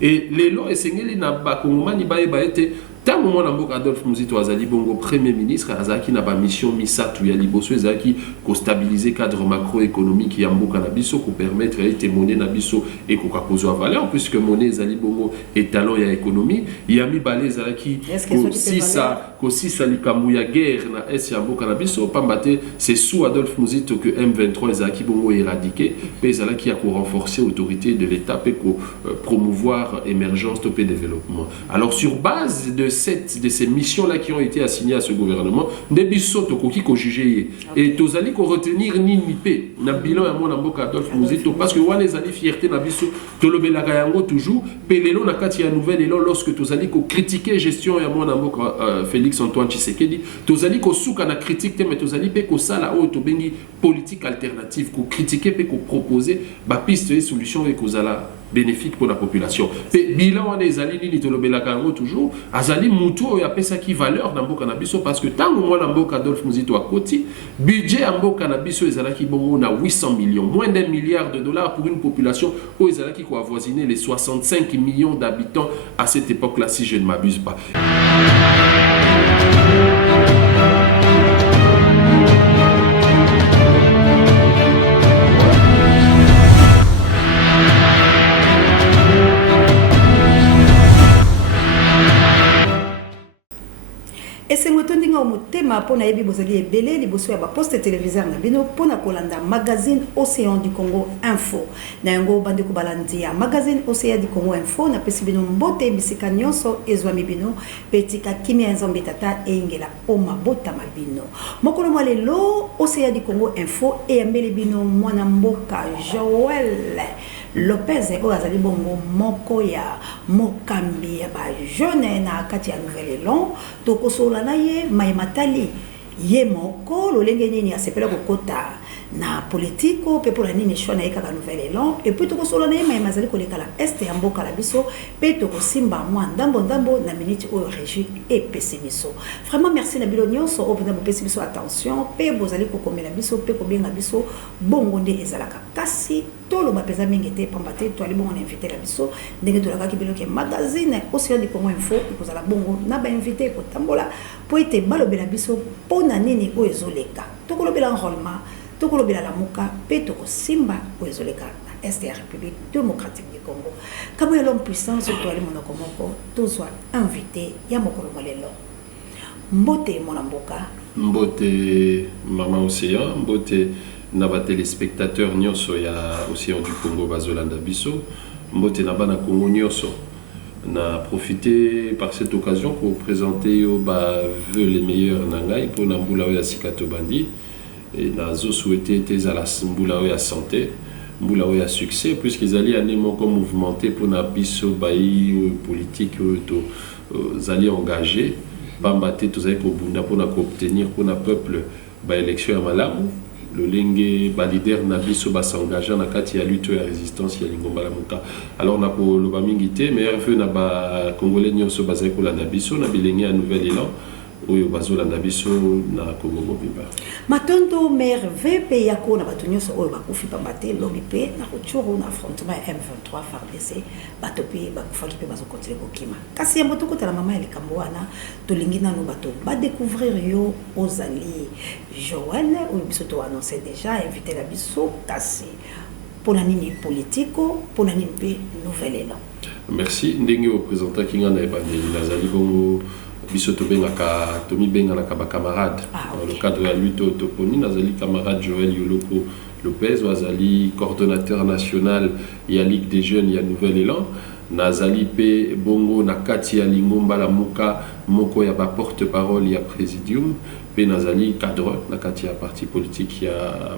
et les lois et sengeli na ba kongomani ba été tant moment na mboka Adolphe Muzito azali bongo premier ministre azaki na ba mission misatu ya liboso ezaki ko stabiliser cadre macroéconomique ya mboka na biso ko permettre ete monnaie na biso et ko kakozwa valeur puisque monnaie ezali bongo étalon ya économie ya mibale ezalaki ko sisa likambo ya guerre na est ya mboka na biso pambate c'est sous Adolphe Muzito que M23 ezalaki bongo éradiqué pe ezalaki ya ko renforcer autorité de l'État pe ko promouvoir émergence to pe développement. Alors sur base de ces missions-là qui ont été assignées à ce gouvernement, Nebiso Tokoki ko jugé et tozali ko retenir ni nipe na bilan ya mona mboka Adolphe Muzito parce que wana ezali fierté na biso tolobela yango toujours pelelo na kati ya nouvelle élan lorsque tozali ko critiquer gestion ya mona mboka Félix Antoine Tshisekedi tozali ko suka na critique te mais tozali pe ko sala o to bengi politique alternative ko critiquer pe ko proposer ba piste et solution et ko zala bénéfique pour la population. Bilan on est allé ni tolobela yango toujours azali mutu oyo apesa ki valeur na mboka na biso parce que tango mwana mboka Adolphe Muzito akoti budget ya mboka na biso ezalaki bongo na 800 millions moins d'1 milliard de dollars pour une population oyo ezalaki ko avoisiner les 65 millions d'habitants à cette époque-là si je ne m'abuse pas. Et c'est moi qui au thème pour na yebi bozali ebele liboso ya ba poste téléviseur na bino pour na kolanda magazine Océan du Congo Info na yango bande ko balandia magazine Océan du Congo Info na pesi bino mbote bisika nyonso ezwami bino petika kimia nzombe tata engela o mabota mabino mokolo mwa lelo Océan du Congo Info e ambeli bino mwana mboka Joël Lopez azali bongo moko ya mokambi ya ba jeune na kati ya nouvelle élan to kosola na ye maimatali ye moko lolenge nini asepela kokota na politiko pe pour la nini choix na kaka nouvelle élan et puis to kosola na ye maimazali kolekala est ya mboka la biso pe to kosimba mwa ndambo na minute oyo régie et pessimiso vraiment merci na bilo nyonso obuna bo pessimiso attention pe bozali kokomela biso pe kobenga biso bongo nde ezalaka kasi tolo bapeza mingi te pambate to ali bongo na invité la biso ndenge to laka kibelo ke magazine Océan du Congo Info ikozala bongo na ba invité ko tambola po ete balobela biso pona nini oyo ezoleka to kolobela enrôlement to kolobela la muka pe to kosimba oyo ezoleka na est ya République démocratique du Congo kabo l'homme puissant to ali monoko moko to soit invité ya mokolo molelo mbote mona mboka mbote mama Océan mbote na ba téléspectateurs nyonso ya Océan du Congo bazolanda biso mbote na bana Congo nyonso na profité par cette occasion pour présenter au vœux les meilleurs nangai pour na mbula ya sikato bandi et na zo souhaiter tes à la mbula ya santé mbula ya succès puisqu'ils allaient année moko mouvementé pour na biso bayi politique to zali engagé bambaté tous ay ko bunda pour na obtenir pour na peuple ba élection ya malamu le lenge ba leader na biso ba s'engager na kati ya lutte ya résistance ya lingomba la muka alors na ko loba mingi te mais refeu na ba congolais nyonso bazai ko la na biso na bilenge ya nouvel élan oyo bazolanda biso na Congo mobimba matondo merve pe yako na bato nyonso oyo bakufi pambate lobi pe na kochuru na affrontement ya M23 FARDC bato pe bakufaki pe bazokontinue kokima kasi ya moto kotala mama ya likambo wana tolingi nano bato badécouvrir yo ozali Joël oyo biso to annoncé déjà invité la biso kasi pona nini politiko pona nini pe nouvel élan. Merci ndenge o présenter kinga na ebandi nazali bongo biso to bengaka to mi bengaka ba camarade dans le cadre de la lutte autochtone nazali camarade Joël Yoloko Lopez wazali coordonnateur national ya Ligue des jeunes ya Nouvel Élan nazali pe bongo na kati ya lingomba la muka moko ya ba porte-parole ya présidium pe nazali cadre na kati ya parti politique ya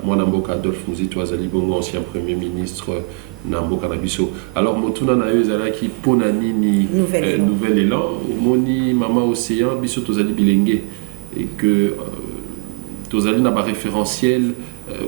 mwana mboka Adolphe Muzito azali bongo ancien premier ministre na mboka na biso alors motuna na yo ezalaki pona nini Nouvel Élan moni mama Océan biso tozali bilenge et que tozali na ba référentiel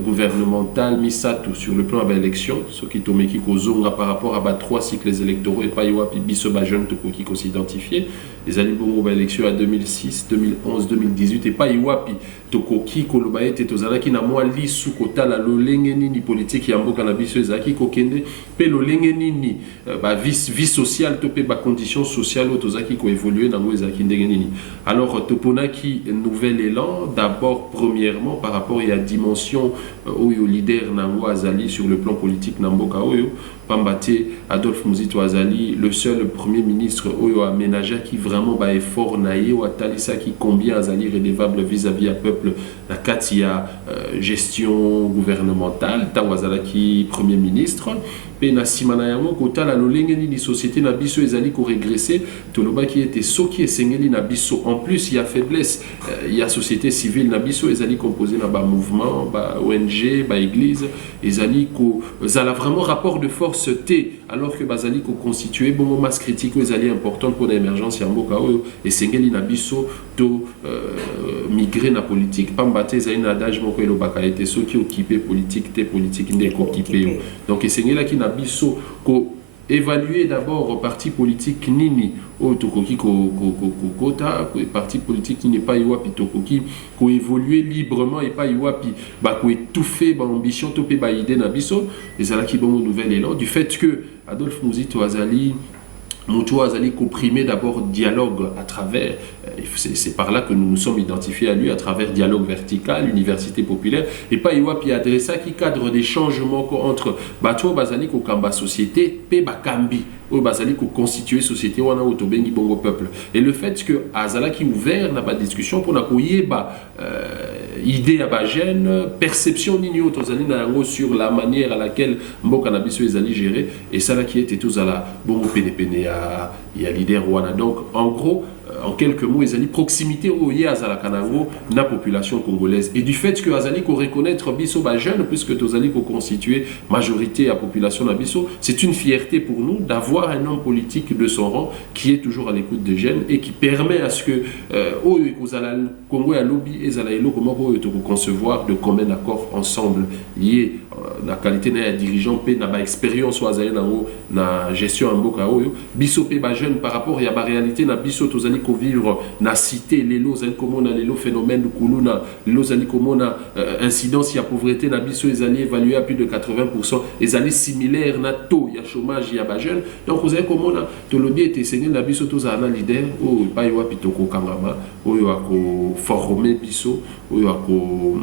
gouvernemental misato sur le plan de l'élection, ce qui tomeki kozonga par rapport à 3 cycles électoraux et pas yoapi biso ba jeune toko qui s'identifier les ali bongo ba élection à 2006, 2011, 2018 et pas yoapi toko ki koloba ete tozala ki na mwa lisu kotala lolenge nini politique ya mboka na biso ezaki kokende pe lolenge nini ba vie sociale to pe ba conditions sociales tozaki ko évoluer nango ezaki ndenge nini. Alors toponaki nouvel élan d'abord premièrement par rapport à la dimension oyo leader nango azali sur le plan politique na mboka oyo pambate Adolphe Muzito azali le seul premier ministre oyo aménagé qui vraiment ba effort naie ou atalisa qui combien azali redevable vis-à-vis à peuple la katia gestion gouvernementale ta wazala qui premier ministre pe na simana yango kotala lolenge ni société na biso ezali ko régresser toloba qui était soki esengeli na biso en plus il y a faiblesse il y a société civile na biso ezali composé na ba mouvement ba ONG ba église ezali ko zala vraiment rapport de force T alors que bazali ko constituer bon masse critique ezali important pour l'émergence ya mboka oyo esengeli na biso to migrer na politique pambate ezali na adage moko elobaka ete soki occupé politique te politique ndeko occupé donc esengeli ki na biso ko évaluer d'abord parti politique nini o tokoki kota parti politique qui n'est pas iwapi tokoki ko évoluer librement et pas iwapi ba ko étouffer ba ambition to pe ba idée na biso ezala ki bon nouvel élan du fait que Adolphe Muzito azali Moutou Azali comprimé d'abord dialogue à travers, c'est par là que nous nous sommes identifiés à lui, à travers dialogue vertical, université populaire, et pas Iwapi adressa qui cadre des changements entre Bato Bazali Kokamba société, Pe Bakambi, ou Bazali constituer société, Wana Otobengi Bongo peuple. Et le fait que Azala qui ouvert n'a pas de discussion pour n'akoyer idée à Bagène, perception n'igno sur la manière à laquelle Mboka Nabiso Ezali géré, et ça là qui était tous à la Bongo PDPN. Il y a leader Rwanda. Donc, en gros, en quelques mots, Ezali proximité au Azala Kanango, la population congolaise. Et du fait que Azali qu'on reconnaître Bisso ba jeune, puisque Tozali qu'on constituer majorité à la population d'Abisso, c'est une fierté pour nous d'avoir un homme politique de son rang qui est toujours à l'écoute des jeunes et qui permet à ce que Congo et lobby et Zalaïlo comment concevoir de commun accord ensemble lié la qualité d'un dirigeant pe na ba expérience ou Azali na gestion en boka oyo Bisso pe ba jeune par rapport à la réalité na Bisso Tozali ko vivre na cité lelo zali komona lelo phénomène de kuluna lelo zali komona incidence ya pauvreté na biso ezali évalué à plus de 80% ezali similaire na taux ya chômage ya ba jeune donc vous avez komona to lobby était enseigné na biso tozana leader o pa yo pitoko kangama oyo ako former biso oyo ako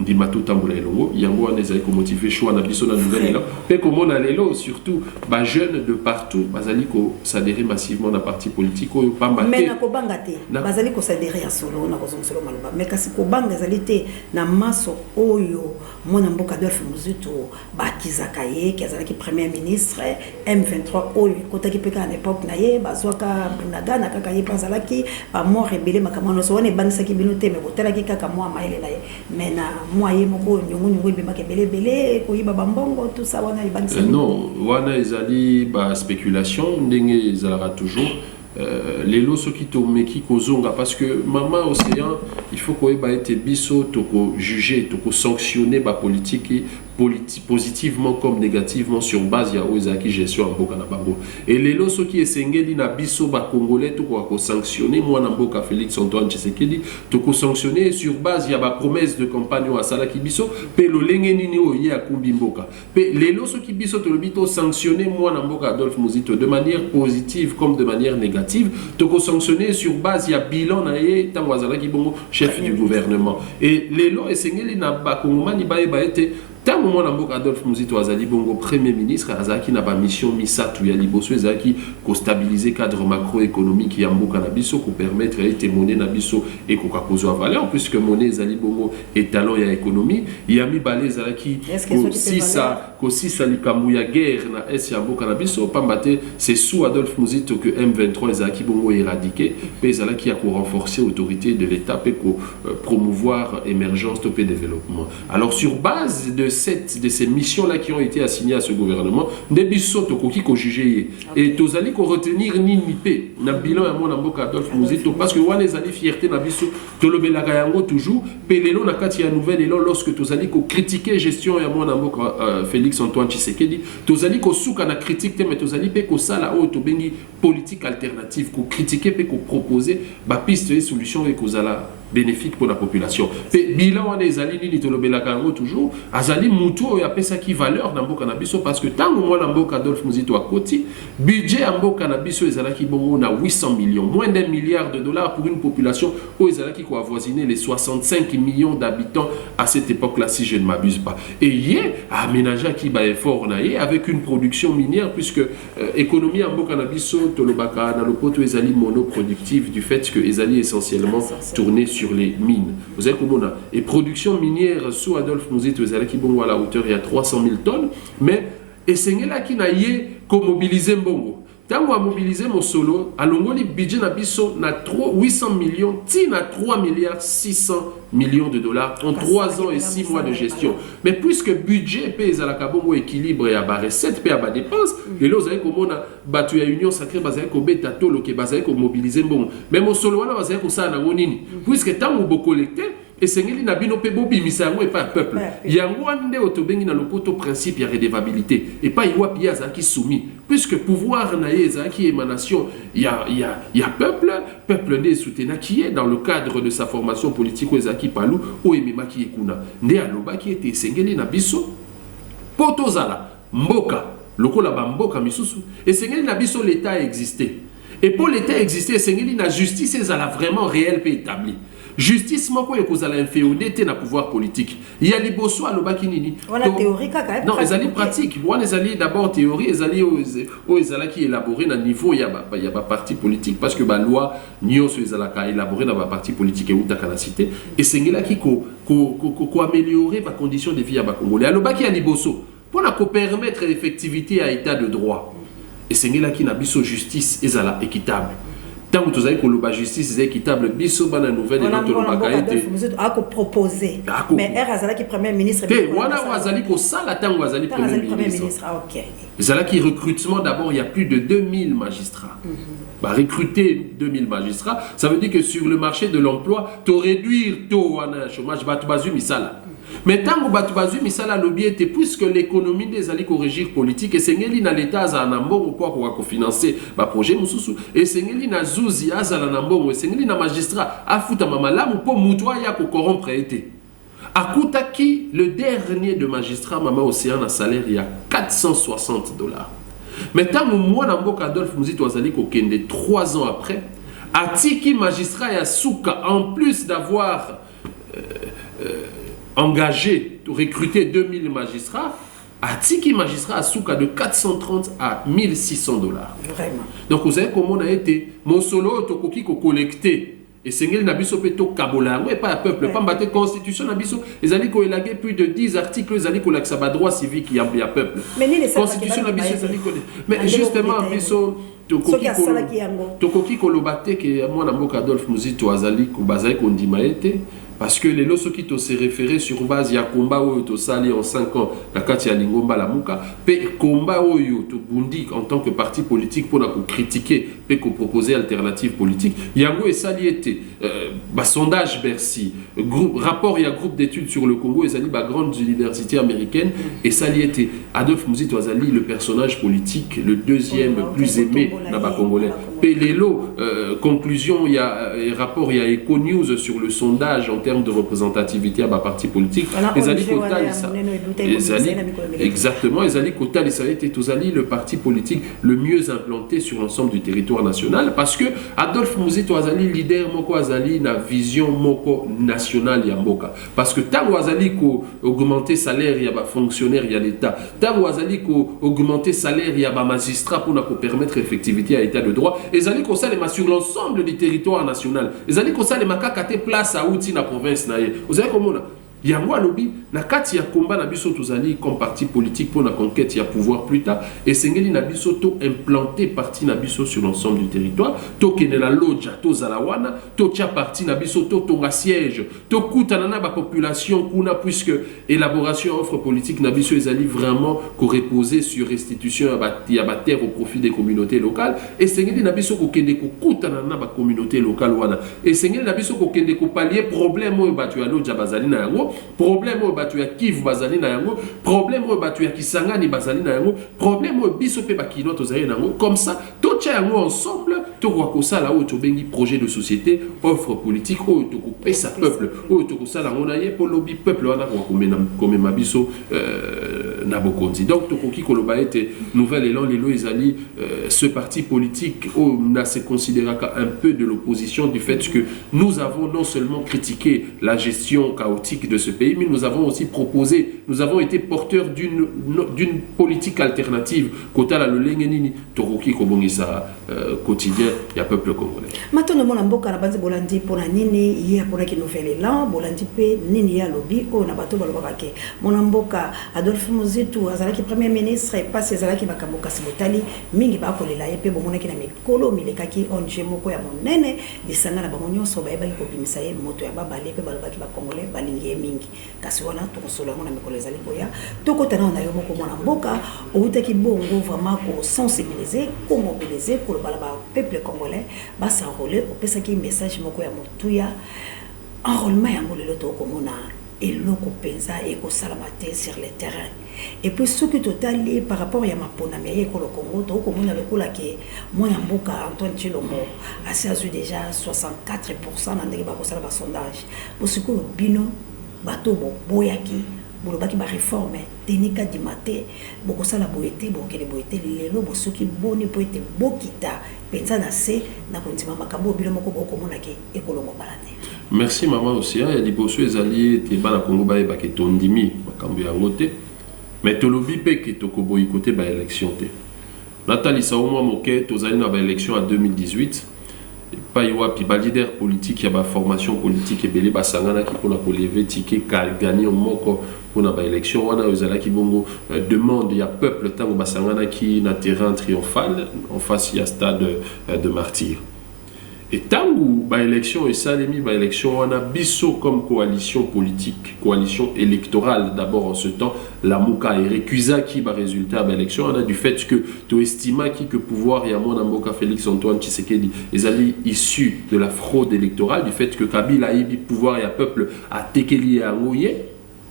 ndima to tambola elongo yango wana ezali ko motiver choix na biso na nouvelle là pe komona lelo surtout ba jeune de partout bazali ko s'adhérer massivement na parti politique oyo pamba na kobanga te bazali ko s'adhérer à solo na kozong solo maloba mais kasi kobanga ezali te na maso oyo mona mboka Adolphe Muzito bakizaka ye ki azalaki premier ministre M23 oyo kotaki peka à l'époque na ye bazwaka bunagana kaka ye bazalaki ba mo rebelle makamano so wana banisaki bino te mais botelaki kaka mo maele na ye mais na mo ye moko nyungu be makebele bele ko yiba bambongo tout ça wana banisaki non wana ezali ba spéculation ndenge ezalaka toujours les lots qui tomeki kozonga parce que maman océan il faut qu'on ait été biso toko juger toko sanctionner ba politique positivement comme négativement sur base ya ozaki gestion en boka na bango et les lots qui esengeli na biso ba congolais toko ko sanctionner moi na mboka Félix Antoine Tshisekedi toko sanctionner sur base ya ba promesse de campagne à salaki biso pe lo lenge nini o ya kumbi mboka pe les lots qui biso to lobito sanctionner moi na mboka Adolphe Muzito de manière positive comme de manière négative toko sanctionner sur base ya bilan na ye tango azalaki bongo chef du gouvernement et les lots esengeli na ba kongomani ba été tant moment na mboka Adolphe Muzito azali bongo premier ministre azaki na ba mission misatu ya liboso ezaki ko stabiliser cadre macroéconomique ya mboka na biso ko permettre ete monnaie na biso et ko kakozo valeur puisque monnaie ezali bongo étalon ya économie ya mibale ezalaki ko sisa likambu ya guerre na est ya mboka na biso pambate c'est sous Adolphe Muzito que M23 ezalaki bongo éradiqué pe ezalaki ya ko renforcer autorité de l'état pe ko promouvoir émergence to pe développement alors sur base de 7 de ces missions-là qui ont été assignées à ce gouvernement, Ndebiso Tokoki ko jugé. Et Tozali ko retenir ni nipe. Na bilan ya mon amboka Adolphe Muzito parce que wana ezali fierté na biso tolobelaka yango toujours pelelo na kati ya nouvelle elo lorsque Tozali ko critiquer gestion ya mon amboka Félix Antoine Tshisekedi, Tozali ko suka na critique te mais Tozali pe ko sala o to bengi politique alternative ko critiquer pe ko proposer ba piste et solution et kozala bénéfique pour la population. Pe bilan wana ezali nini tolobelaka yango toujours azali mutu oyo apesa ki valeur na mboka na biso parce que tango mwana mboka Adolphe Muzito akoti budget ya mboka na biso ezalaki bongo na 800 millions, moins d'1 milliard de dollars pour une population oyo ezalaki ko avoisiner les 65 millions d'habitants à cette époque-là si je ne m'abuse pas. Et hier a aménagé qui ba effort na ye avec une production minière puisque économie ya mboka na biso tolobaka na lopoto ezali monoproductive du fait que ezali essentiellement tourné sur les mines. Vous savez comment on a et production minière sous Adolphe Muzito ezalaki bongo à la hauteur il y a 300 000 tonnes mais esengela ki na ye ko mobiliser mbongo. Tango a mobilisé mon solo, alongoli budget na biso na 800 millions, na 3 milliards 600 millions de dollars en 3 ans et 6 mois de gestion. Mais puisque budget pèse à la kabongo équilibre et à bas recette, et à bas dépenses, et là vous avez comme on a battu à union sacrée, basé ko beta tolo ke basé ko mobiliser bon. Mais mon solo wana basé ko ça na ngonini. Puisque tango bo collecter et sengeli na bino pe bobi misango et pas peuple. Yango ande otobengi na lopoto principe ya redevabilité et pas iwa pia za ki soumis. Puisque pouvoir na yeza qui émanation il y a peuple né soutena qui est dans le cadre de sa formation politique ou ezaki palou ou emema qui ekuna. Nde aloba qui était sengeli na biso potozala mboka lokola ba mboka misusu et sengeli na biso l'état existait. Et pour l'état exister sengeli na justice ezala vraiment réelle pe établie. Justice moko ekozala inféodité na pouvoir politique. Il y a liboso alobaki nini. Voilà théorie kaka. Non, ezali pratique. Wana ezali d'abord théorie, ezali o ezala qui élaboré na niveau ya ba parti politique parce que ba loi nyonso ezala ka élaboré na ba parti politique et utaka na cité et sengela ki ko améliorer ba conditions de vie ya ba Congolais. Alobaki ya liboso pour na ko permettre l'effectivité à état de droit. Et sengela ki na biso justice ezala équitable. Tant que vous avez que la justice est équitable, biso bana nouvelle et notre localité. A proposer. Mais Erazala qui premier ministre. Wana wazali ko sala tant wazali premier ministre. Ah ok. Zala qui recrutement d'abord il y a plus de 2000 magistrats. Bah recruter 2000 magistrats, ça veut dire que sur le marché de l'emploi, tu réduire taux wana chômage batu bazu misala. Mais tant que batu bazu misala lobby était puisque l'économie des alliés régir politique et sengeli na l'état za nambo quoi ko financer ba projet mususu et sengeli na zuzi azala nambo et sengeli na magistrat afuta mamalamu po mutwa ya ko corrompre été akuta ki le dernier de magistrat mama océan a salaire il y a $460. Mais tant que moi na mboka Adolphe Muzito azali ko kende 3 ans après atiki magistrat ya suka en plus d'avoir engagé, recruter 2000 magistrats, Atiki magistrat à Souka de 430 à $1600. Vraiment. Donc vous savez comment on a été. Mon solo, Tokoki, ko collecté. Et Sengel Nabiso Peto Kabola, ouais, pas un peuple, pas battre constitution Nabiso. Ils allaient ko élaguer plus de 10 articles, ils allaient ko l'accès à droit civique, il y a peuple. Mais constitution Nabiso, ils allaient ko. Mais justement, Nabiso. Tokoki kolobate que moi na mboka Adolphe Muzito azali ko bazali ko ndima ete parce que les loso qui se référé sur base ya combat oyo to sali en 5 ans na kati ya lingomba la muka pe combat oyo to bundi en tant que parti politique pour na ko critiquer pe ko proposer alternative politique yango et sali ete ba sondage Bercy rapport ya groupe d'études sur le Congo et sali ba grande université américaine et sali ete Adolphe Muzito azali le personnage politique le deuxième plus aimé na ba congolais pelelo conclusion il y a rapport il y a Eco News sur le sondage en termes de représentativité à ma parti politique les alliés Kotal ça exactement les alliés Kotal ça a été tous alliés le parti politique le mieux implanté sur l'ensemble du territoire national parce que Adolphe Muzito azali leader moko azali na vision moko nationale ya mboka parce que tant azali ko augmenter salaire il y a ba fonctionnaire il y a l'état tant azali ko augmenter salaire il y a ba magistrat pour na ko permettre effectivité à état de droit les alliés ko ça les sur l'ensemble du territoire national les alliés ko ça les makakate place à outil na province na ye vous savez comment là yango alobi na kati ya combat na biso tozali comme parti politique pour la conquête ya pouvoir plus tard et sengeli na biso to implanter parti na biso sur l'ensemble du territoire to kene na loja to zalawana to tia parti na biso to tonga siège to kutana na ba population kuna puisque élaboration offre politique na biso ezali vraiment ko reposer sur restitution ya ba terre au profit des communautés locales et sengeli na biso ko kende ko kutana na ba communauté locale wana et sengeli na biso ko kende ko pallier problème oyo batu ya loja bazali na yango problème au batu ya Kivu bazali na yango problème au batu ya Kisangani bazali na yango problème au biso pe bakino tozali na yango comme ça to tia yango ensemble to kwa kosala o to bengi projet de société offre politique o to ko pesa peuple o to ko sala ngona ye po lobby peuple wana kwa komema biso na bokonzi donc to koki koloba ete nouvel élan lelo ezali ce parti politique o na se considéra un peu de l'opposition du fait que nous avons non seulement critiqué la gestion chaotique de ce pays, mais nous avons aussi proposé, nous avons été porteurs d'une politique alternative. Kota la lolengeni toroki kobongisa quotidien ya peuple congolais. Maintenant mon amboka na banzi bolandi pona nini hier pona ki nouvel élan bolandi pe nini ya lobby o na bato balobaka ke mon amboka Adolphe Muzitu azalaki premier ministre passe azalaki bakamboka sibotali mingi ba kolela ye pe bomonaki na mikolo milekaki onje moko ya monene lisanga na bango nyonso bayebaki kopimisa ye moto ya babale pe balobaki ba congolais balingi mingi kasi wana tokosola ngona mikolo ezali koya tokotana na yo moko mwana mboka outaki bongo vraiment ko sensibiliser ko mobiliser ko bala ba peuple congolais ba s'enrôler opesaki message moko ya motuya enrôlement yango lelo tokomona eloko penza et ko salamate sur le terrain et puis ce que totali par rapport ya mapona mais ko le Congo tokomona lokola ke mwana mboka Antoine Tshilombo a eu déjà 64% na ndenge ba ko sala ba sondage bosiko bino bato boyaki bolobaki ba réforme tenika di maté boko sala boyete bokele boyete lelo bosoki boni poete bokita penza na se na kontima makambo bilo moko boko monake ekolongo balate. Merci maman aussi ya liboso ezali te bana Congo ba ke tondimi makambo ya ngote mais tolobi pe ke tokoboyi côté ba élection te Nathalie Saouma moke tozali na ba élection en 2018 pas wapi ba leader politique ya ba formation politique ebele basangana ki pona ko lever ticket ka gagner moko pona ba élection wana ozala ki bongo demande ya peuple tango basangana ki na terrain triomphal en face ya stade de martyr et tango ba élection et salemi ba élection wana biso comme coalition politique coalition électorale d'abord en ce temps la muka et récusa qui ba résultat ba élection on a du fait que to estima qui que pouvoir ya mon mboka Félix Antoine Tshisekedi ezali issu de la fraude électorale du fait que Kabila ibi pouvoir ya peuple a tekeli ya ngoye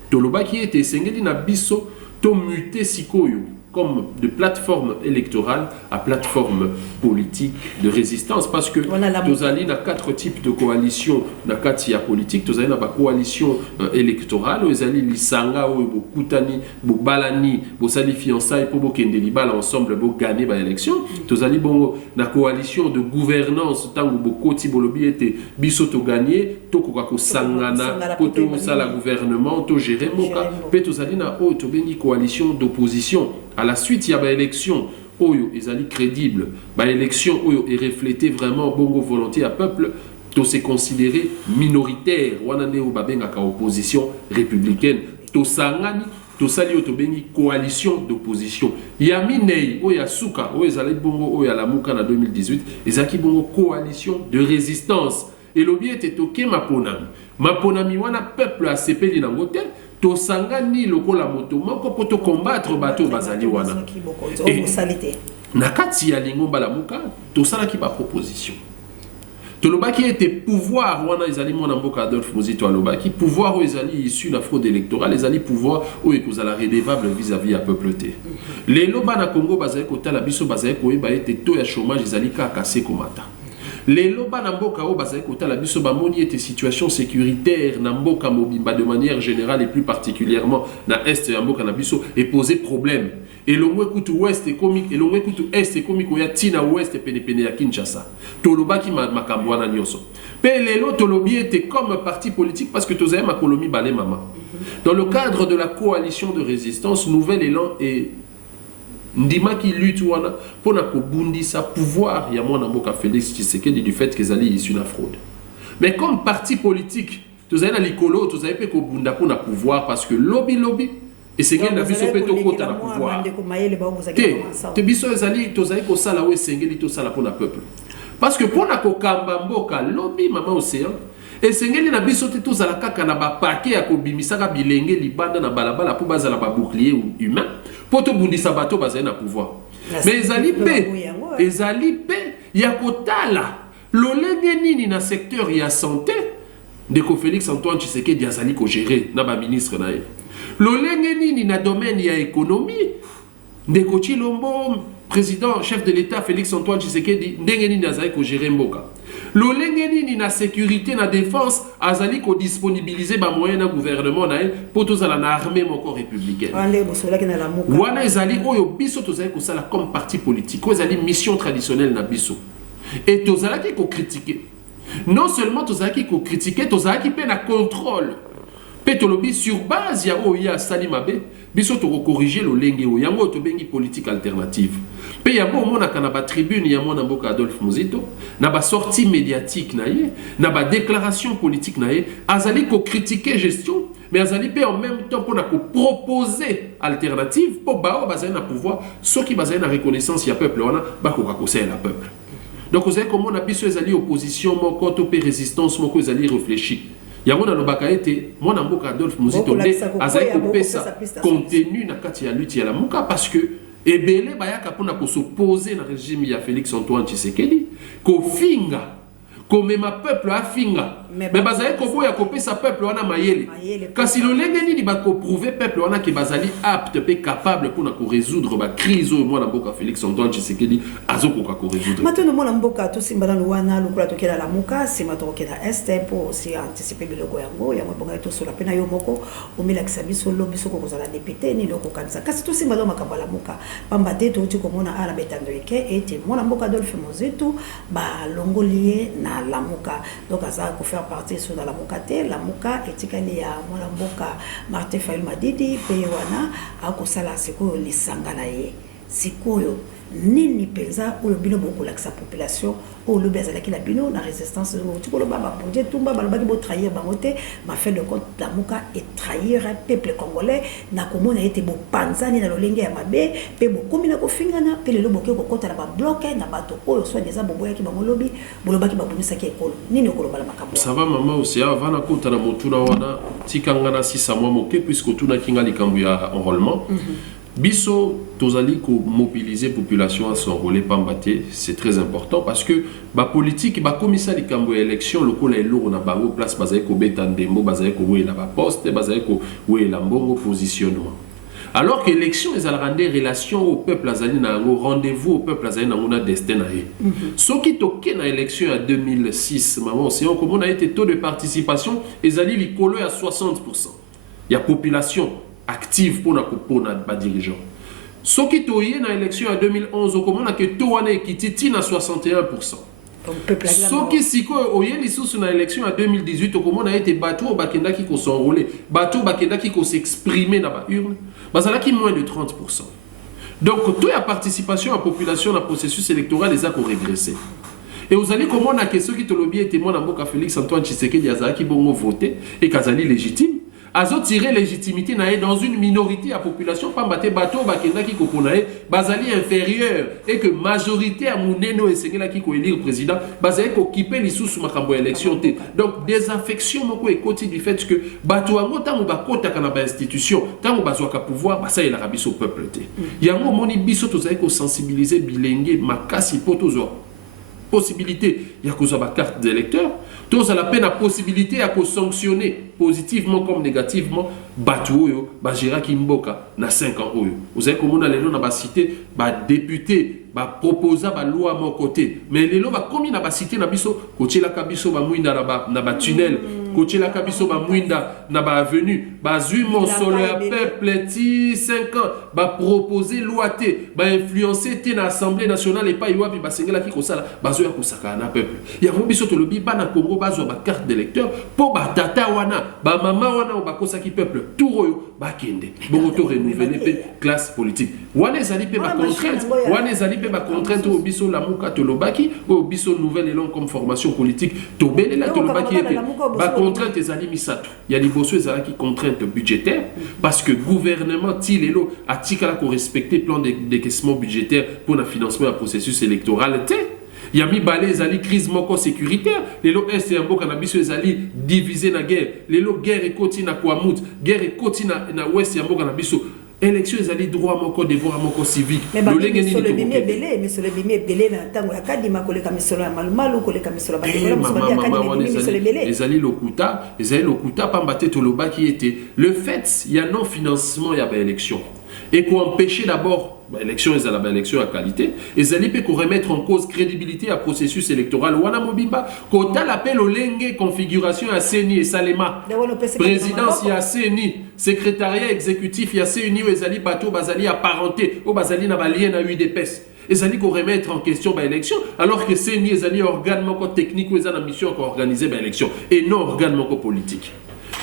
to loba qui était sengeli na biso to muter sikoyo comme de plateforme électorale à plateforme politique de résistance parce que tozali na quatre types de coalition na kati ya politique tozali na ba coalition électorale ezali lisanga o bokutani bobalani bosali fiançailles pour bokende libala ensemble bo gagner ba élection tozali bongo na coalition de gouvernance tango bokoti bolobi ete biso to gagner to koka ko sangana poto sala gouvernement to gérer moka pe tozali na o to bengi coalition d'opposition. À la suite, il y a une élection oyo ezali crédible, une élection oyo est reflétée vraiment bongo volonté à peuple, to se considérer minoritaire, wanane o babengaka opposition républicaine, to sangani, to sali o to bengi coalition d'opposition. Yaminei oya suka oyo ezali bongo oyo la muka na 2018, ezaki bongo coalition de résistance. Et l'objet était toke maponami. Maponami wana peuple a sepeli nangote. To sangani lokola moto moko poto combattre bato bazali wana na kati ya lingo balamuka to sala ki ba proposition to lobaki était pouvoir wana ezali mona mboka Adolphe Muzitu alobaki pouvoir o ezali issu la fraude électorale ezali pouvoir o ekozala redevable vis-à-vis à peuple te lelo bana Congo bazali kotala biso bazali koyeba ete to ya chômage ezali kaka se komata lelo bana mboka o bazali kotala biso bamoni ete situation sécuritaire na mboka mobimba de manière générale et plus particulièrement na est ya mboka na biso et poser problème et longwe kutu ouest économique et longwe kutu est économique ya tina ouest pene ya Kinshasa tolobaki makambo wana nyonso pe lelo tolobi ete comme parti politique parce que tozaya makolomi balé mama dans le cadre de la coalition de résistance nouvel élan et ndima qui lutte wana pona ko bundisa pouvoir ya mwana mboka Félix Tshisekedi du fait qu'ils allaient issu la fraude mais comme parti politique tozali na likolo tozali pe ko bunda pour na pouvoir parce que lobby et c'est ngeli na biso pe to kota na pouvoir te biso ezali tozali ko sala we sengeli to sala pour na peuple parce que pour na ko kamba mboka lobby mama océan et sengeli na biso te tozala kaka na ba paquet ya ko bimisaka bilenge libanda na balabala pour bazala ba bouclier humain pour to bundisa bato bazali na pouvoir mais ezali pe ya kotala lolenge nini na secteur ya santé ndeko Félix Antoine Tshisekedi azali ko gérer na ba ministre na ye lolenge nini na domaine ya économie ndeko Chilombo président chef de l'état Félix Antoine Tshisekedi ndenge nini azali ko gérer mboka lolenge nini na sécurité na défense azali ko disponibiliser ba moyens na gouvernement na ye pour tozala na armée moko républicaine wana ezali oyo biso tozali ko sala comme parti politique oyo ezali mission traditionnelle na biso et tozalaki ko critiquer non seulement tozalaki ko critiquer tozalaki pe na contrôle pe tolobi sur base ya oya salimabe biso to corriger lo lenge o yango to bengi politique alternative pe ya mo mona kana ba tribune ya mona mboka Adolphe Muzito na ba sortie médiatique na ye na ba déclaration politique na ye azali ko critiquer gestion mais azali pe en même temps pour na ko proposer alternative pour ba bazali na pouvoir ceux qui bazali na reconnaissance ya peuple wana ba ko conseiller la peuple. Donc vous savez comment on a biso ezali opposition moko to pe résistance moko ezali réfléchir. Yango na lobaka ete mwana mboka Adolphe Muzito nde azali kopesa contenu na kati ya lutte ya la muka parce que ebele bayaka pona ko s'opposer na régime ya Félix Antoine Tshisekedi ko finga komema peuple afinga mais bazali koboya kopesa peuple wana mayele kasi lolenge nini bako prouver peuple wana ki bazali apte pe capable pour na ko résoudre ba crise au mwana mboka Félix Antoine Tshisekedi azoko ko résoudre maintenant mwana mboka to simba na wana lokula to kela la muka sima to kela este pour aussi anticiper biloko yango ya mbonga to sola pena yo moko omila kisabiso lo biso ko kozala député ni loko kanisa kasi to simba lo makamba la muka pamba te to uti komona ala betando eke ete mwana mboka Adolphe Muzito ba longolie na la muka donc ça pour faire partie sur la muka te la muka etikali ya mwana mboka Martin Fayulu Madidi pe wana akosala siko lisanga na ye sikoyo nini penza oyo bino boko la sa population o le bezala ki la bino na résistance tu ko lo baba projet tumba balobaki bo trahir bangote ma fait de compte la muka et trahir un peuple congolais na komona ete bo panzani na lolenge ya mabe pe bo komina ko fingana pe le loboke ko kota na ba bloquer na bato oyo soit des aboboya ki bangolobi bolobaki babumisa ki ekolo nini ko lo bala makambo ça va maman aussi avant na kota na motuna wana tikanga na 6 mois moke puisque tuna kinga likambu ya enrôlement biso tozali ko mobiliser population à s'enrôler pambaté c'est très important parce que ba politique ba komisa likambo ya élection lokola eloko na bango place bazali ko beta ndembo bazali ko wela ba poste bazali ko wela mbongo positionnement alors que l'élection est à rendre relation au peuple azali na ngo rendez-vous au peuple azali na ngona destin na ye soki toke na élection en 2006 maman c'est comme on a été taux de participation ezali likolo ya 60% ya population active pour na ba dirigeant. Ce qui toye na élection en 2011 au comment que to wana ekititi na 61%. Ce qui siko oye lisusu na élection en 2018 au comment a été bateau bakenda qui ko s'enrôler, bateau bakenda qui ko s'exprimer na ba urne, bazala qui moins de 30%. Donc toute la participation à la population dans le processus électoral les a ko régresser. Et vous allez comment na que ceux qui te lobby et témoin na mboka Félix Antoine Tshisekedi azaki bongo voter et kazali légitime azo tirer légitimité naé dans une minorité à population pambate bateau bakenda ki koponaé bazali inférieur et que majorité à muneno esengela ki ko élire président bazali ko kiper lisusu makambo élection té donc désaffection moko ekoti du fait que bato ango tango bakota kana ba institution tango bazwa ka pouvoir basa ila rabiso peuple té yango moni biso tozali ko sensibiliser bilenge makasi potozo possibilité ya kozwa ba carte d'électeur tous à la peine la possibilité à sanctionner positivement comme négativement bato oyo ba gera ki mboka na 5 ans oyo vous savez comment na lelo na ba cité ba député ba proposa ba loi mon côté mais lelo ba komi na ba cité na biso kotiela ka biso ba mwinda na ba tunnel kotiela ka biso ba mwinda na ba avenue ba zui mon solo ya peuple ti 5 ans ba proposer loi té ba influencer té na assemblée nationale et pas iwapi ba sengela ki kosala ba zo ya kosaka na peuple ya ko biso to lobi ba na Congo ba zo ba carte d'électeur pour ba tata wana ba mama wana ba kosaki peuple tout oyo bakende bongo to renouveler pe classe politique wana ezali pe ba contrainte au biso lamuka tolobaki au biso nouvel élan comme formation politique to belela tolobaki ba contrainte ezali misato ya liboso ezalaki contrainte budgétaire parce que gouvernement tilelo atikala ko respecter plan de décaissement budgétaire pour le financement du processus électoral il y a mis balé ezali crise moko sécuritaire lelo est un mboka na biso ezali divisé na guerre lelo guerre ekoti na Kwamut guerre ekoti na ouest ya mboka na biso élection ezali droit moko devoir moko civique lolenge nini to belé mais sur le bimé belé na tango ya kadima koleka misolo ya malumalu koleka misolo ba belé ezali lokuta pamba te tolobaki était le fait il y a non financement ya ba élection et qu'on empêcher d'abord l'élection est la élection à qualité et zali peut remettre en cause crédibilité à processus électoral wana mobimba kota l'appel au lenge configuration à CENI et Salema présidence ya CENI secrétariat exécutif ya CENI et zali bateau bazali apparenté au bazali na balien na UDPS et zali ko remettre en question ba élection alors que CENI et zali organe moko technique ou ezana mission ko organiser ba élection et non organe moko politique.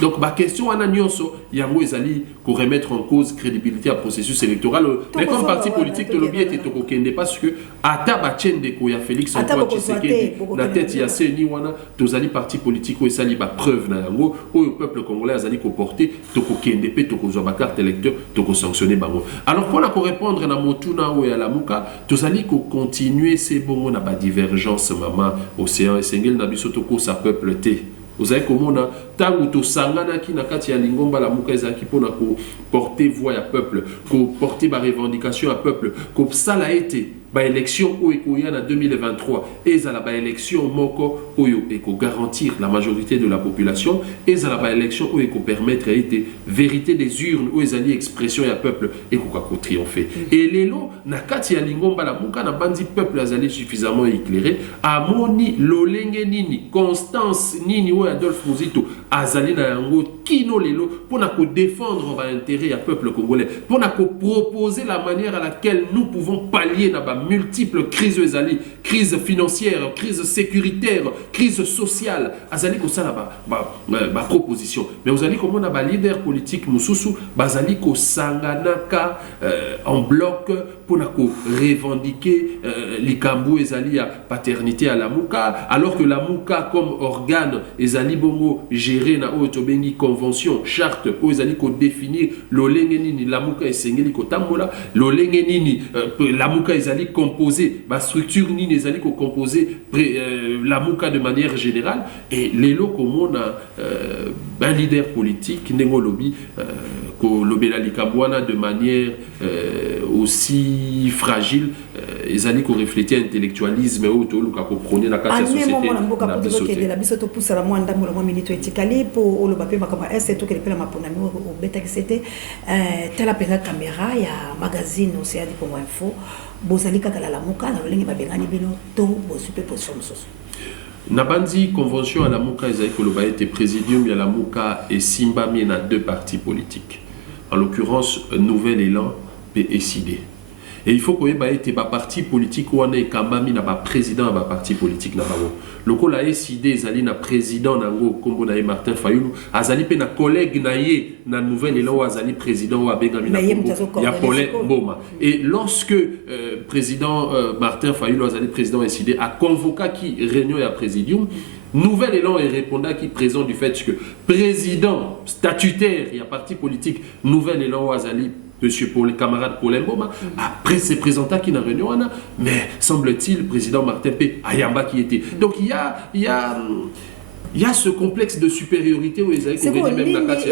Donc, ma question à Nyonso, yango ezali pour remettre en cause crédibilité à processus électoral. Mais comme parti politique, le lobby était au Kende parce que ata bachen de ko ya Félix Antoine Tshisekedi na tête ya CENI wana tozali parti politique ou ezali ba preuve na yango au peuple congolais azali ko porter to ko Kende pe to ko zo ba carte électeur to ko sanctionner bango. Alors pour la répondre na motuna ou ya lamuka tozali ko continuer ces bongo na ba divergence mama océan et sengel na biso to ko sa peuple té. Vous avez komona tangu to sangana ki na kati ya lingomba la muka ezaki pona ko porter voix ya peuple, ko porter ba revendication à peuple, ko sala été ba élection o ekoya na 2023 ezala ba élection moko oyo eko garantir la majorité de la population ezala ba élection o eko permettre été vérité des urnes o ezali expression ya peuple eko ka triompher et lelo na kati ya lingomba la muka na bandi peuple azali suffisamment éclairé amoni lolenge nini Constance nini o Adolphe Muzito azali na yango kino lelo pona ko défendre ba intérêt ya peuple congolais pona ko proposer la manière à laquelle nous pouvons pallier na multiples crises ezali crise financière crise sécuritaire crise sociale azali ko sala ba proposition mais azali comme on a ba leader politique mususu bazali ko sanganaka en bloc pour ko revendiquer likambo ezali ya paternité à la muka alors que la muka comme organe ezali bongo géré na otobengi convention charte o ezali ko définir lolenge nini la muka esengeli ko tambola lolenge nini la muka ezali composé ma structure ni les alliés composé la muka de manière générale et les locaux on a un leader politique nengo lobby ko lobela likabwana de manière aussi fragile les alliés ko refléter intellectualisme ou to luka ko prôner la carte société la biso to poussa la mwanda mo la minute etikali pour le bapé makama est tout que le mapona mi au beta que c'était tela penga caméra ya magazine Océan du Congo Info bozali kaka la muka na lolenge babengani bino to bosupe position mosusu na bandi convention à la muka ezali koloba ete présidium ya la muka et simbami na deux partis politiques en l'occurrence Nouvel Élan et SID. Et il faut que bah été ba parti politique ou on est kambami na ba président ba parti politique na bango. Loko la SID ezali na président nango kombo na Martin Fayulu azali pe na collègue na ye na Nouvel Élan azali président ou abengami na kombo ya Paulin Mboma. Et lorsque président Martin Fayulu azali président SID a convoqué qui réunion ya présidium Nouvel Élan et répondant qui présent du fait que président statutaire il y a parti politique Nouvel Élan azali Monsieur Paul, camarade Paul Mboma, après s'est présenté qui n'a réunion, mais semble-t-il, le président Martin P. Ayamba qui était. Donc il y a ce complexe de supériorité où ils avaient même la carte.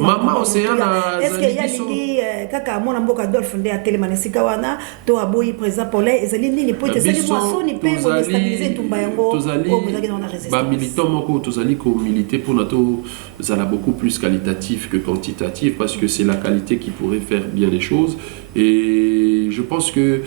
Maman Océan est-ce qu'il y a ligi kaka mona mboka Adolphe nde atelema na sika wana to aboyi président Paul ezali nini po te sali moisson ni pe mo déstabiliser tumba yango ba militant moko tozali ko militer pour nato zala beaucoup plus qualitatif que quantitatif parce que c'est la qualité qui pourrait faire bien les choses et je pense que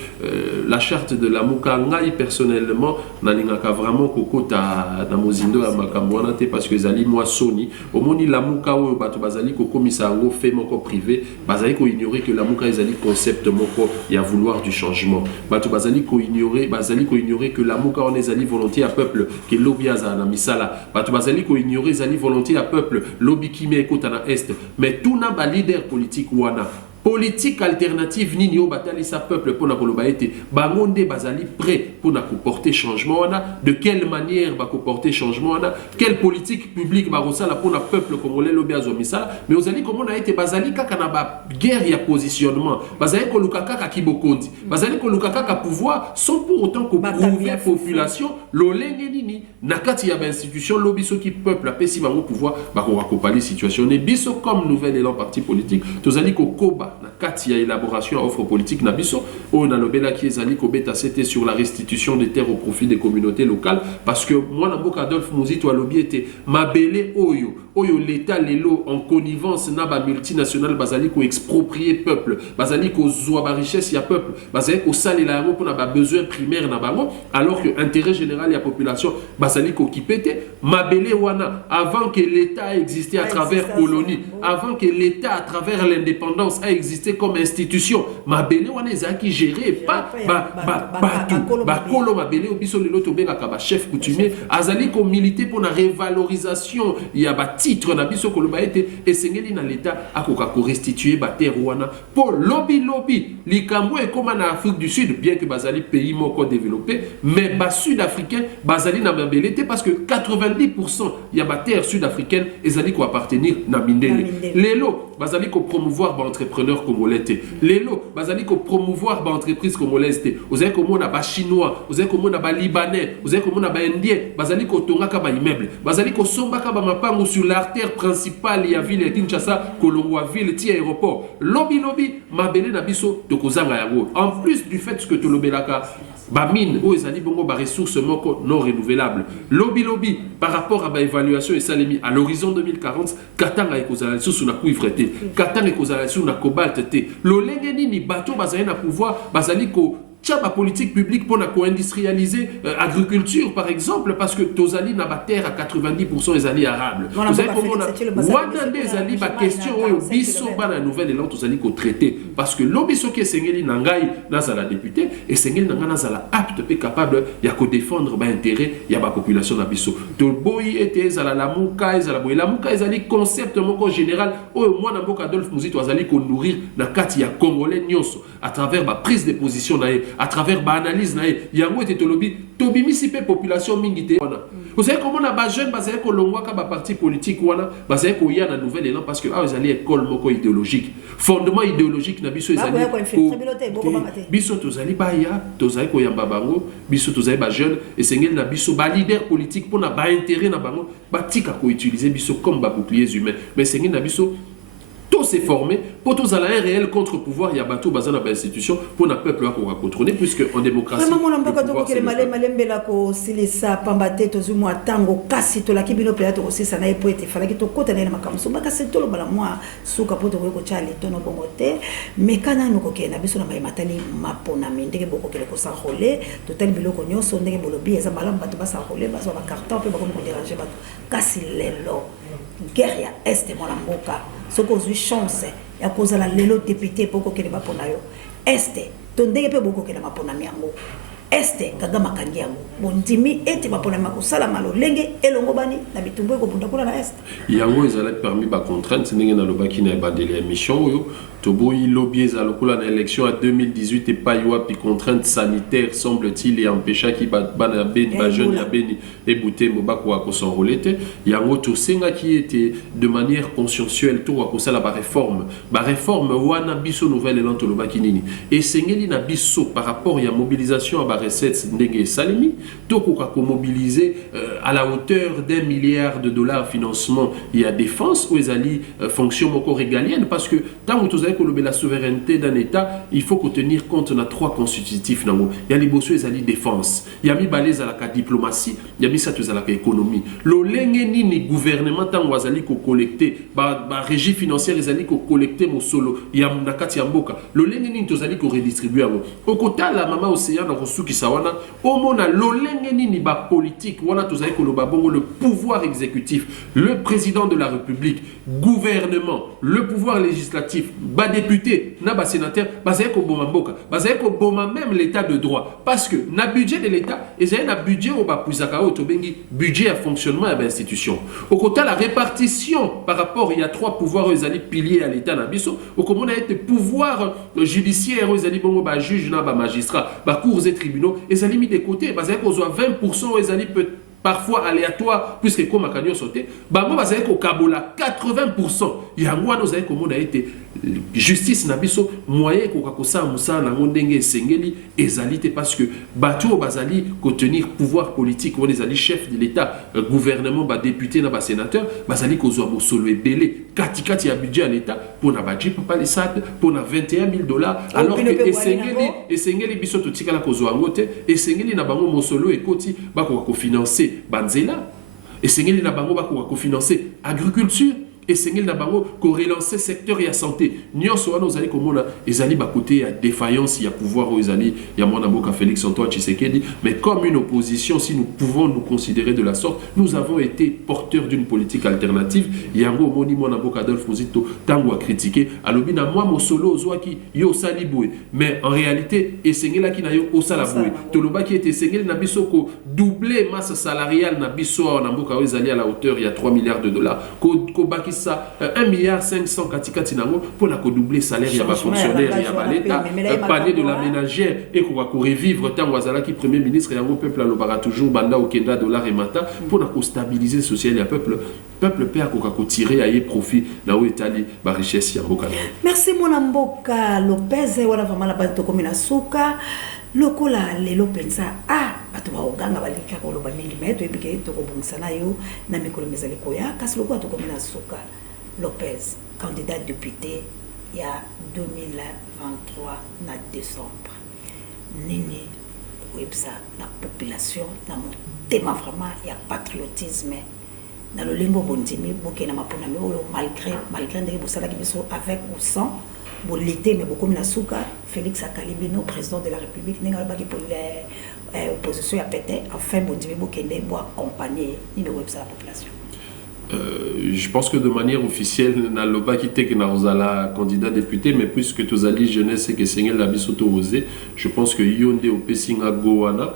la charte de la muka ngai personnellement nalingaka vraiment ko kokota na mozindo ya makambo wana te parce que ezali mwa soni omoni lamuka oyo bato bazali kokomisa yango fait moko privé bazali ko ignorer que lamuka ezali concept moko ya vouloir du changement bato bazali ko ignorer que lamuka on ezali volonté à peuple que lobby azala na misala bato bazali ko ignorer ezali volonté à peuple lobby qui met ekota na est mais tout na ba leader politique wana politique alternative nini o batali sa peuple pour na koloba ete bangonde bazali prêt pour na porter changement wana de quelle manière ba porter changement wana quelle politique publique ba rosala pour na peuple congolais lobi azomisa mais ozali comme on a été bazali kaka na ba guerre ya positionnement bazali ko luka kaka kibokondi bazali ko luka kaka pouvoir sans pour autant que prouver population lolenge nini na kati ya ba institution lobi so ki peuple apesi bango pouvoir ba ko rakopali situation ne biso comme nouvel élan parti politique tozali ko koba na kati ya élaboration à offre politique na biso o na lobela qui ezali ko beta c'était sur la restitution des terres au profit des communautés locales parce que moi na boka Adolphe Muzito alobi était mabele oyo l'état lelo en connivence na ba multinationale bazali ko exproprier peuple bazali ko zwa ba richesse ya peuple bazali ko salela yango pour na ba besoin primaire na bango alors que intérêt général ya population bazali ko kipete mabele wana avant que l'état existait à travers colonie avant que l'état à travers l'indépendance a existé comme institution mabele wana ezaki géré pas kolo mabele obiso lelo tobenga ka ba chef coutumier azali ko militer pour la révalorisation ya ba titre na biso koloba ete esengeli na l'état akoka ko restituer ba terre wana pour lobby likambo e comme en Afrique du Sud bien que bazali pays moko développé mais ba sud-africain bazali na mabele te parce que 90% ya ba terre sud-africaine ezali ko appartenir na mindele lelo bazali ko promouvoir ba entrepreneurs congolais te lelo bazali ko promouvoir ba entreprise congolaise te ozali ko mona ba chinois ozali ko mona ba libanais ozali ko mona ba indien bazali ko tongaka ba immeuble bazali ko sombaka ba mapango sur l'artère principale ya ville ya Kinshasa Kolongwa ville ti aéroport lobby mabele na biso to kozanga yango en plus du fait que to lobelaka ba mine o ezali bongo ba ressources moko non renouvelables lobby par rapport à ba évaluation et salemi à l'horizon 2040 katanga ekozala sous na cuivre te katanga ekozala sous na cobalt te lolenge nini bato bazali na pouvoir bazali ko tchaba politique publique pour co-industrialiser agriculture par exemple parce que tozali na ba terre à 90% ezali arable vous avez comment wana ezali ba question oyo biso bana nouvelle élan tozali ko traiter parce que lobiso ki esengeli na ngai nazala député esengeli na ngai nazala apte pe capable ya ko défendre ba intérêt ya ba population na biso to boyi ete ezala la muka ezali concept moko général oyo mwana mboka Adolphe Muzito azali ko nourrir na kati ya congolais nyonso à travers ba prise de position na à travers ba analyse na yango ete tolobi tobimisi pe population mingi te wana vous savez comment na ba jeune bazali ko longwa ka ba parti politique wana bazali ko ya na nouvelle élan parce que ezali école moko idéologique fondement idéologique na biso ezali biso tozali ba ya tozali ko yamba bango biso tozali ba jeune esengeli na biso ba leader politique pour na ba intérêt na bango ba tika ko utiliser biso comme ba boucliers humains mais esengeli na biso tout s'est formé pour tous à la réel contre-pouvoir il y a bateau basé dans l'institution pour le peuple à contrôler puisque en démocratie vraiment on pas donc que les malembela ko silisa pambate to zumwa tango kasi to la kibino pe to aussi ça na po ete fala ki to kota na makamso ba kasi to lo bala moi suka poto ko chali to no bongote mais kana no ko kena biso na matali mapona ndenge boko kele ko sa role total biloko nyoso ndenge bolobi eza malamba bato ba sa role ba so ba carton pe ba ko déranger bato kasi lelo guerre ya este mwana mboka soko zui chance ya kozala lelo député poko kele bapona yo este tondenge pe boko kele mapona miango este kaga makangi yango bondimi ete bapona makosala malo lenge elongo bani na bitumbu ko bunda kula na este yango ezala permis ba contrainte ndenge na lobaki na bandeli émission oyo toboyi lobby za lokola na élection à 2018 et pas yoapi contrainte sanitaire semble-t-il et empêcha qui bana ben ba jeune ya beni et bouté mobako ko s'enrôler te yango to senga qui était de manière consciensuelle to ko sala ba réforme wana biso nouvelle élan to lobaki nini et sengeli na biso par rapport ya mobilisation à ba recettes ndenge salimi to ko mobiliser à la hauteur d'$1 milliard financement il y a défense ou ezali fonction moko régalienne parce que tant que la souveraineté d'un État, il faut tenir compte de 3 constitutifs. Il y a les bosseux et la défense. Il y a mis balèze à la diplomatie, il y a mis ça à la économie. Le lengeni ni gouvernement tant wazali ko collecter, régie financière ils ko collecter mon solo. Il y a nakati mboka. Le lengeni tozali ko redistribuer. Au côté la maman océan na kosuki sawana, au mona le lengeni ni ba politique, wana tozali ko le pouvoir exécutif, le président de la République, gouvernement, le pouvoir législatif, bas député, na bas sénateur, bazay ko boma mboka, bazay ko boma même l'état de droit parce que na budget de l'état, et un budget au bas puisaka au tobengi budget à fonctionnement à l'institution. Au côté la répartition par rapport il y a 3 pouvoirs aux alliés piliers à l'état na biso, au comment on a été pouvoir judiciaire aux alliés bongo ba juge na ba magistrat, ba cours et tribunaux, et alliés mis de côté, bazay ko 20% aux alliés peut parfois aléatoire, puisque comme à sauté, bango bazali ko kabola 80%. Yango nous avons comme on a été justice na biso moyen ko kakosa musa na ndenge sengeli ezalité parce que bato bazali ko tenir pouvoir politique ou les ali chef de l'état, gouvernement, ba député na ba sénateur, bazali ko zo bo solo ebele katikati ya budget à l'état pour na ba jip pa les sad pour na $21,000 alors que esengeli biso to tikala ko zo angote esengeli na bango mosolo ekoti ba ko financer banzela esengeli na bango ba ko financer agriculture esengeli na bango ko relancer secteur ya santé nyonso wana ozali komona ezali ba côté ya défaillance ya pouvoir ezali ya mwana mboka Félix Antoine Tshisekedi mais comme une opposition si nous pouvons nous considérer de la sorte nous avons été porteurs d'une politique alternative yango moni mwana mboka Adolphe Muzito tango a critiqué alobi na moi mosolo ozwaki yo sali boy mais en réalité esengela ki na yo osala boy toloba ki était esengeli na biso ko doubler masse salariale na biso na mboka ezali à la hauteur il y a $3 milliards ko baki ça 1,5 milliard katikati nango pour la doubler salaire ya ba fonctionnaire ya ba l'état panier de la ménagère et qu'on va revivre tant wazala qui premier ministre yango peuple alobara toujours banda au Kenda dollar et mata pour na stabiliser social ya peuple père ko tirer aye profit na o etali ba richesse ya mboka. Merci mon mboka Lopez wala vraiment la bande to komina suka lokola lelo pensa bato baoganga balika koloba mingi me toyebike tokobongisa na yo na mikolo mezali koya kasi lokola tokomina suka Lopez candidat député il y a 2023 na décembre nini websa la population na motema vraiment ya patriotisme na lolingo bondimi bokena mapona me oyo malgré ndenge bosalaki biso avec ou sans bolité mais beaucoup na suka Félix Akalibino président de la République nenga baki pour l'opposition a pété enfin bondimi bokende bo accompagner ni le websa la population. Je pense que de manière officielle, na loba qui était que na candidat député, mais puisque tous alliés jeunesse et que Seigneur l'a bis autorisé, je pense que Yonde au Pessinga Goana,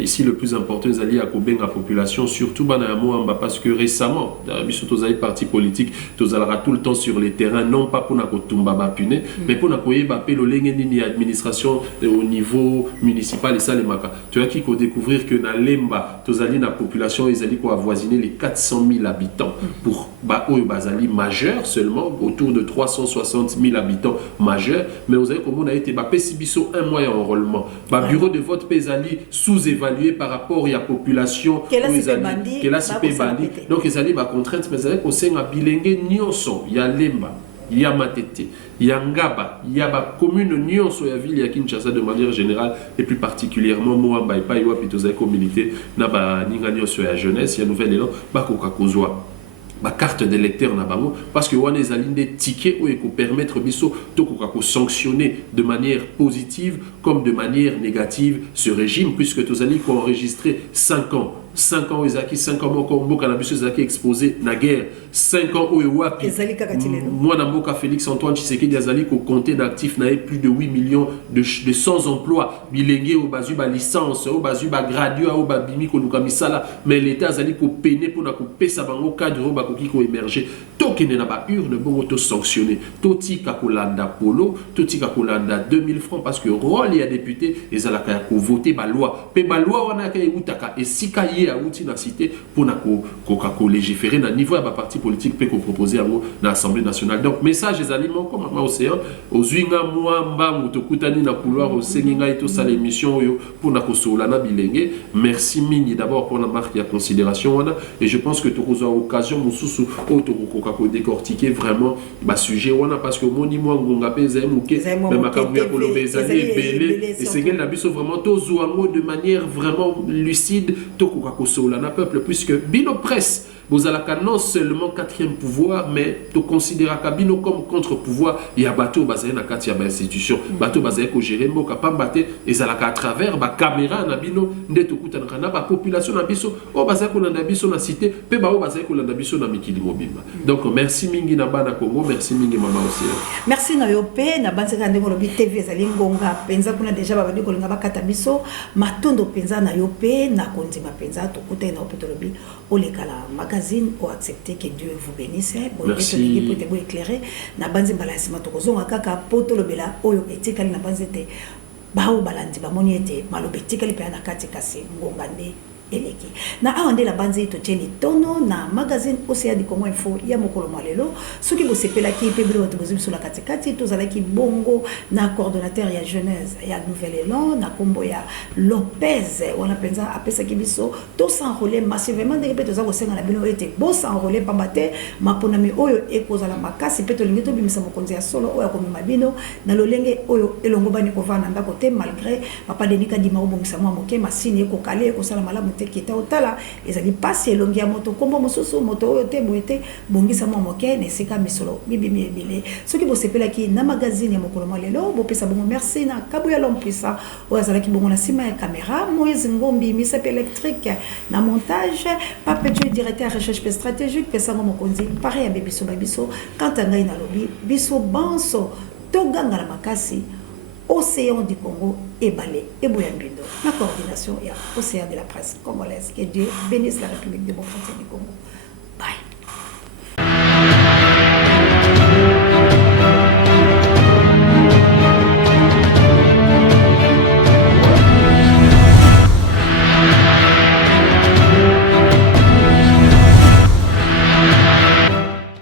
ici le plus important, les alliés à Koben la population, surtout Banamo parce que récemment, bis tous alliés partis politiques, tous alliés tout le temps sur les terrains, non pas pour na kotumba bapune, mais pour na koye bapé le lengeni administration au niveau municipal et ça les maka. Tu as qui ko découvrir que na lemba, tous alliés na population, ils alliés ko avoisiner les 400 000 habitants. Pour Bazali majeur seulement, autour de 360 000 habitants majeurs, mais vous savez comment on a été Pessibiso un mois enrôlement. Bureau de vote Pesali sous-évalué par rapport à la population. Quelle a si bandi. Donc ils allaient contrainte, mais vous savez qu'on s'est bilingue nyonso, il y a Lemba. Il y a Matete, il y a Ngaba, il y a la commune Nyonso ya ville ya Kinshasa de manière générale et plus particulièrement Moamba et Paiwa plutôt communauté na ba ninga Nyonso ya jeunesse ya nouvelle élan ba koka kozwa ba carte d'électeur na bango parce que wana ezali des tickets où ko permettre biso to koka ko sanctionner de manière positive comme de manière négative ce régime puisque tous allez ko enregistrer 5 ans 5 ans ezaki 5 ans moko mboka na biso ezaki exposé na guerre 5 ans oyo wapi moi na mboka Félix Antoine Tshisekedi azali ko compter d'actifs na plus de 8 millions de sans emploi bilenge au bazu ba licence au bazu ba graduat au ba bimi ko luka misala mais l'état azali ko peiner pour na ko pesa bango cadre ba ko ki ko émerger tokene na ba urne bongo to sanctionner toti ka kolanda polo toti ka kolanda 2000 francs parce que rôle ya député ezalaka ko voter ba loi pe ba loi wana ka utaka et sika ye auti na cité pour na ko légiférer na niveau ya ba parti politique pe ko proposer yango na Assemblée nationale. Donc message ezali moko mama océan ozwinga mwamba mutokutani na couloir osenginga ito sala émission yo pour na kosola na bilenge. Merci mingi d'abord pour la marque ya considération wana, et je pense que tu as occasion mususu ko décortiquer vraiment ba sujet wana, parce que moni moi ngonga pe ezali muke mais makabu ya koloba ezali ebele et c'est que na biso vraiment tozuango de manière vraiment lucide to ko kosola na peuple, puisque bino presse vous allez non seulement quatrième pouvoir, mais tu considères Kabino comme contre-pouvoir. Il y a bateau basé dans la institution, bateau basé ko gérer mo kapambate et ça la à travers ba caméra na bino ndeto kutana na ba population na biso o basé ko na biso na cité pe ba o basé ko na biso na mikili mobimba. Donc merci mingi na bana Congo, merci mingi mama aussi. Merci na yope na banse ka ndeko lobi TV ezali ngonga penza kuna déjà ba ndeko linga bakata biso matondo penza na yope na kondima penza to kuta na opeto lobi olekala magazine ou accepter que Dieu vous bénisse. Merci. Pour te éclairer na banze balasima to kozonga kaka poto lobela oyo etikali na banze te bao balandi ba moni ete malobe etikali pe na kati kasi ngonga nde eleki na awande la banze to teni tono na magazine Océan du Congo Info ya mokolo malelo soki bo sepela ki pe bilo to bozimu sur la katikati to zala ki bongo na coordonnateur ya jeunesse ya Nouvel Élan na kombo ya Lopez wana penza apesa ki biso to s'enrôler massivement de pe to za ko senga na bino ete bo s'enrôler pambate mapona mi oyo ekozala makasi pe to lingi to bimisa mokonzi ya solo oyo ko mabino na lolenge oyo elongo bani ko vana ndako te malgré papa denika di mawo bongisa mwa moke masini ko kale ko sala malamu qui est au tala ezali pasi elongi ya moto kombo mosusu moto oyo te boete bongisa mwa moke na esika misolo bibimi ebele soki bosepelaki na magazine ya mokolo malelo bopesa bongo merci na kabu ya l'homme puissant oyo azalaki bongo na nsima ya caméra Moïse Ngombi misape électrique na montage Pape Dieu directeur recherche stratégique pesango mokonzi pare ya bebiso babiso kanta ngai na lobi biso banso toganga la makasi Océan du Congo et Balé et Bouyambindo. La coordination et Océan de la presse congolaise. Que Dieu bénisse la République démocratique du Congo.